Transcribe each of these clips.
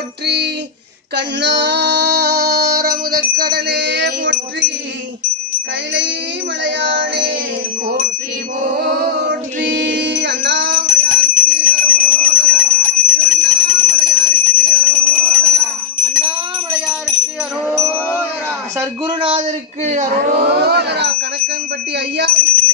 போற்றி கண்ணாரமுதக்கடலே போற்றி கைலை மலையானே போற்றி போற்றி அண்ணா அரோகரா. திருவண்ணாமலையாருக்கு அரோகரா. அண்ணாமலையாருக்கு அரோகரா. சர்க்குருநாதருக்கு அரோகரா கணக்கன்பட்டி ஐயாவுக்கு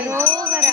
Arohara.